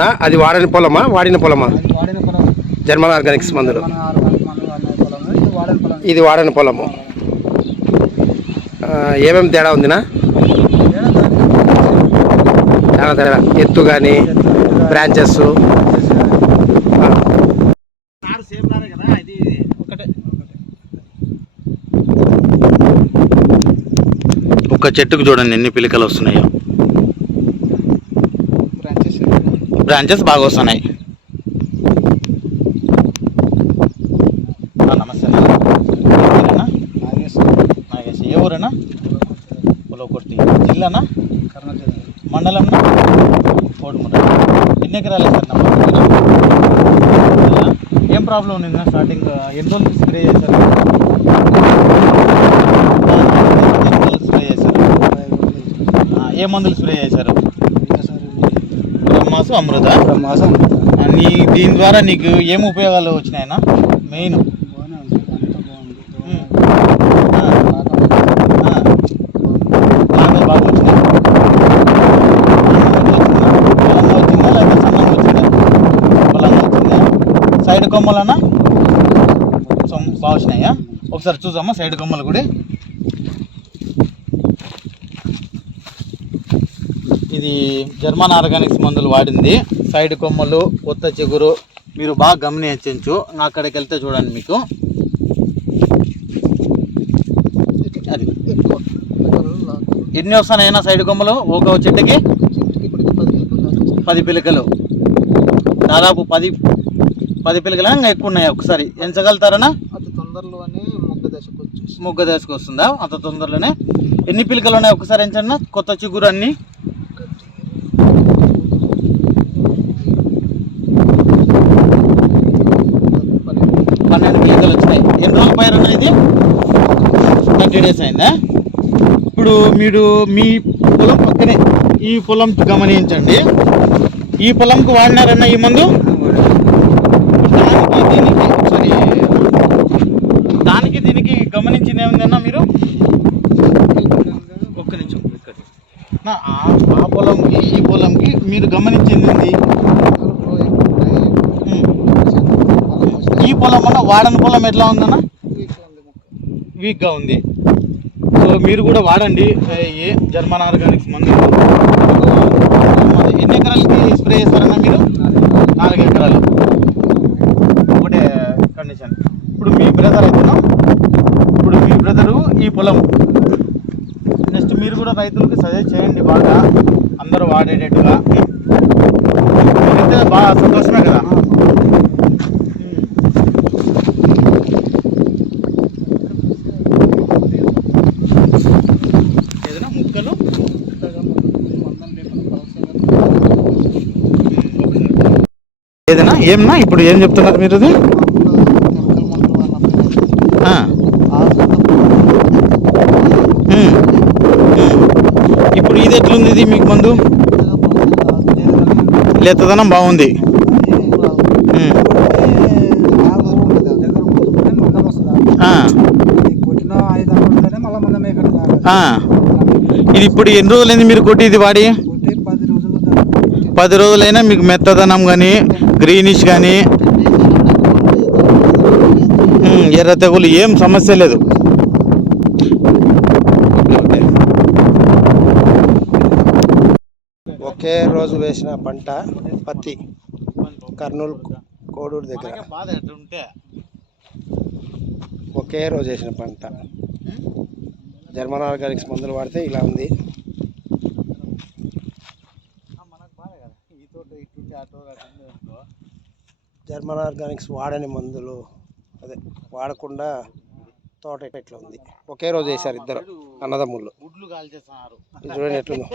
నా అది వాడని పొలమా వాడిన పొలమా? అది వాడిన పొలం జర్మన్ ఆర్గానిక్స్ మందులు. ఇది వాడిన పొలం ఇది వాడని పొలము. ఏమేమి తేడా ఉందినా? చాలా తేడా. ఎత్తు కానీ బ్రాంచెస్. ఒకటే. ఒక చెట్టుకు చూడండి ఎన్ని పిలికలు వస్తున్నాయో బ్రాంచెస్ బ్రాంచెస్ బాగా వస్తున్నాయి. నమస్తే. ఏ ఊరేనా? పొలకొట్టి జిల్లానా? కర్నూలు జిల్లా మండలంనా కోడుముర ఎన్ని ఎకరాలు? ఏం ప్రాబ్లం ఉంది స్టార్టింగ్? ఎన్ని రోజులు స్ప్రే చేశారు? ఏ మందులు స్ప్రే చేశారు? బ్రహ్మాసు అమృత? మాసం ఆ, నీ దీని ద్వారా నీకు ఏం ఉపయోగాలు వచ్చినాయనా మెయిన్. లాభాలు బాగా వచ్చినాయి. బలంగా వచ్చిందా లేకపోతే సన్నంగా వచ్చిందా? బలంగా వచ్చిందా? సైడ్ బాగా వచ్చినాయా? ఒకసారి చూసామా సైడ్ కొమ్మలు కూడా ఇది జర్మన్ ఆర్గానిక్స్ మందులు వాడింది. సైడ్ కొమ్మలు కొత్త చిగురు మీరు బాగా గమనించవచ్చు అక్కడికి వెళ్తే చూడండి మీకు. అది. ఎన్ని అయినా సైడ్ కొమ్మలు? ఒక చెట్టుకి? పది పిలకలు. దాదాపు పది పది పిలకలు ఎక్కువ ఉన్నాయి ఒకసారి. ఎంచగలుగుతారనా అతి తొందరలోనే మొగ్గ దశకు వచ్చేసి ముగ్గ దశకు వస్తుందా? అంత తొందరలోనే. ఎన్ని పిలకలు ఉన్నాయి ఒకసారి ఎంచన్నా? కొత్త చిగురు అన్నీ? పిలకలు వచ్చినాయి. ఎన్ని రోజులు పైరన్నా ఇది థర్టీ డేస్ అయిందా? ఇప్పుడు మీరు మీ పొలం పక్కనే ఈ పొలం గమనించండి. ఈ పొలంకు వాడినారన్న ఈ మందు? దానికి దీనికి ఒకసారి దానికి దీనికి గమనించింది ఏముందన్నా మీరు? ఒక్క నిమిషం ఆ పొలంకి ఈ పొలంకి మీరు గమనించింది ఏంది ఉమ్. ఈ పొలం అన్న వాడని పొలం ఎట్లా ఉందన్న వీక్గా ఉంది. సో మీరు కూడా వాడండి. ఏ, జర్మన్ ఆర్గానిక్స్ మందు ఎన్ని ఎకరాలకి స్ప్రే చేస్తారన్న మీరు? నాలుగు ఎకరాలు. ఒకటే కండిషన్. ఇప్పుడు మీ బ్రదర్ అయితేనా? ఇప్పుడు మీ బ్రదరు ఈ పొలం. నెక్స్ట్ మీరు కూడా రైతులకు సజెస్ట్ చేయండి బాగా. అందరూ వాడేటట్టుగా. మీరైతే బాగా సంతోషమే కదా? ఏమన్నా ఇప్పుడు ఏం చెప్తున్నారు మీరు ఇది? ఇప్పుడు ఇది ఎట్లుంది ఇది మీకు మందు? లేతదనం బాగుంది. ఇది ఇప్పుడు ఎన్ని రోజులైంది మీరు కొట్టి ఇది వాడి కొట్టి పది రోజులు దాకా పది రోజులైనా మీకు మెత్తదనం కానీ గ్రీనిష్ కానీ ఎర్ర తెగులు ఏం సమస్య లేదు. ఒకే రోజు వేసిన పంట పత్తి కర్నూలు కోడూరు దగ్గర. ఒకే రోజు వేసిన పంట. జర్మన్ ఆర్గానిక్స్ మందులు వాడితే ఇలా ఉంది మనకు బాధ కదా ఈ తోట ఇటుంటే ఆ తోట అటుండే అనుకో జర్మన్ ఆర్గానిక్స్ వాడని మందులు అదే వాడకుండా తోట ఇట్లా ఉంది ఒకే రోజు వేశారు ఇద్దరు అన్నదమ్ముళ్ళు చూడండి ఎట్లుందో.